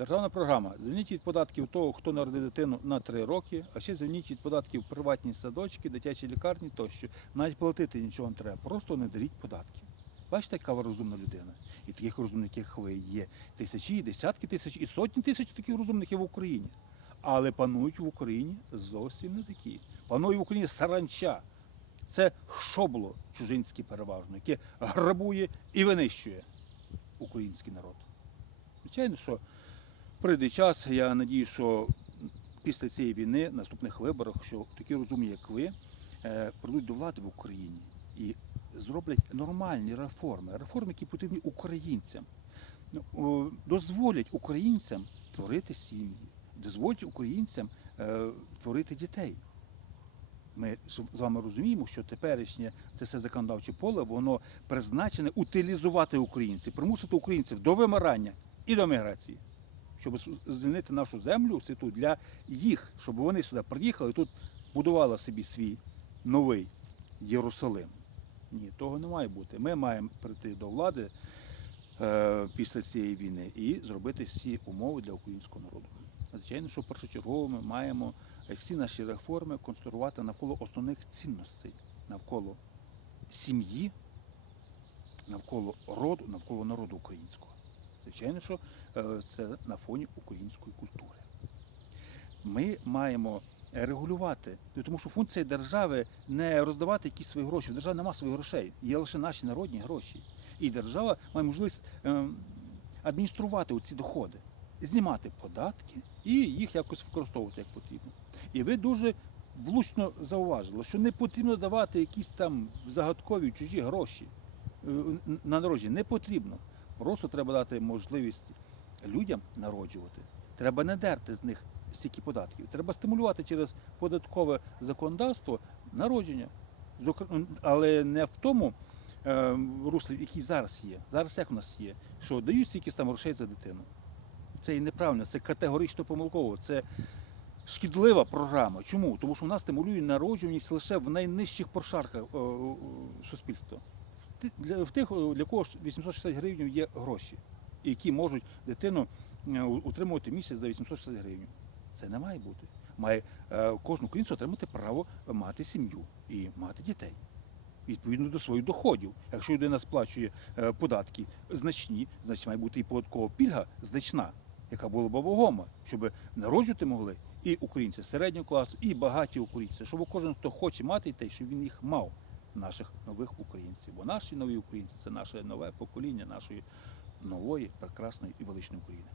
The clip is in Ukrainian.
Державна програма. Звільніть від податків того, хто народив дитину на 3 роки, а ще звільніть від податків приватні садочки, дитячі лікарні тощо. Навіть платити нічого не треба. Просто не даріть податки. Бачите, яка ви розумна людина. І таких розумників ви є тисячі, і десятки тисяч, і сотні тисяч таких розумників в Україні. Але панують в Україні зовсім не такі. Панує в Україні саранча. Це шобло чужинське переважно, яке грабує і винищує український народ. Звичайно, що прийде час, я надію, що після цієї війни, наступних виборах, що такі розумні, як ви, е, прийдуть до влади в Україні і зроблять нормальні реформи, реформи, які потрібні українцям. Ну, Дозволять українцям творити сім'ї, дозволять українцям е, творити дітей. Ми з з вами розуміємо, що теперішнє це все законодавче поле, воно призначене утилізувати українців, примусити українців до вимирання і до міграції, щоб звільнити нашу землю світу для їх, щоб вони сюди приїхали і тут будували собі свій новий Єрусалим. Ні, того не має бути. Ми маємо прийти до влади е, після цієї війни і зробити всі умови для українського народу. Звичайно, що першочергово ми маємо всі наші реформи конструювати навколо основних цінностей, навколо сім'ї, навколо роду, навколо народу українського. Звичайно, що е, це на фоні української культури. Ми маємо регулювати, ну, тому що функція держави не роздавати якісь свої гроші. В держави немає своїх грошей, є лише наші народні гроші. І держава має можливість ем, адмініструвати ці доходи, знімати податки і їх якось використовувати як потрібно. І ви дуже влучно зауважили, що не потрібно давати якісь там загадкові чужі гроші е, на народження. Не потрібно. Просто треба дати можливість людям народжувати. Треба не дерти з них стільки податків. Треба стимулювати через податкове законодавство народження. Але не в тому е, руслі, який зараз є. Зараз як у нас є, що дають стільки там грошей за дитину. Це і неправильно, це категорично помилково. Це шкідлива програма. Чому? Тому що вона стимулює народжуваність лише в найнижчих прошарках е, суспільства. Для, в тих, е, для кого ж 860 гривень є гроші, які можуть дитину е, утримувати місяць за 860 гривень. Це не має бути. Має е, кожен українець отримати право мати сім'ю і мати дітей. Відповідно до своїх доходів. Якщо людина сплачує податки значні, значить має бути і податкова пільга значна, яка була б вагома, щоб народжувати могли і українці середнього класу, і багаті українці, щоб кожен, хто хоче мати дітей, щоб він їх мав, наших нових українців. Бо наші нові українці це наше нове покоління нашої нової, прекрасної і величної України.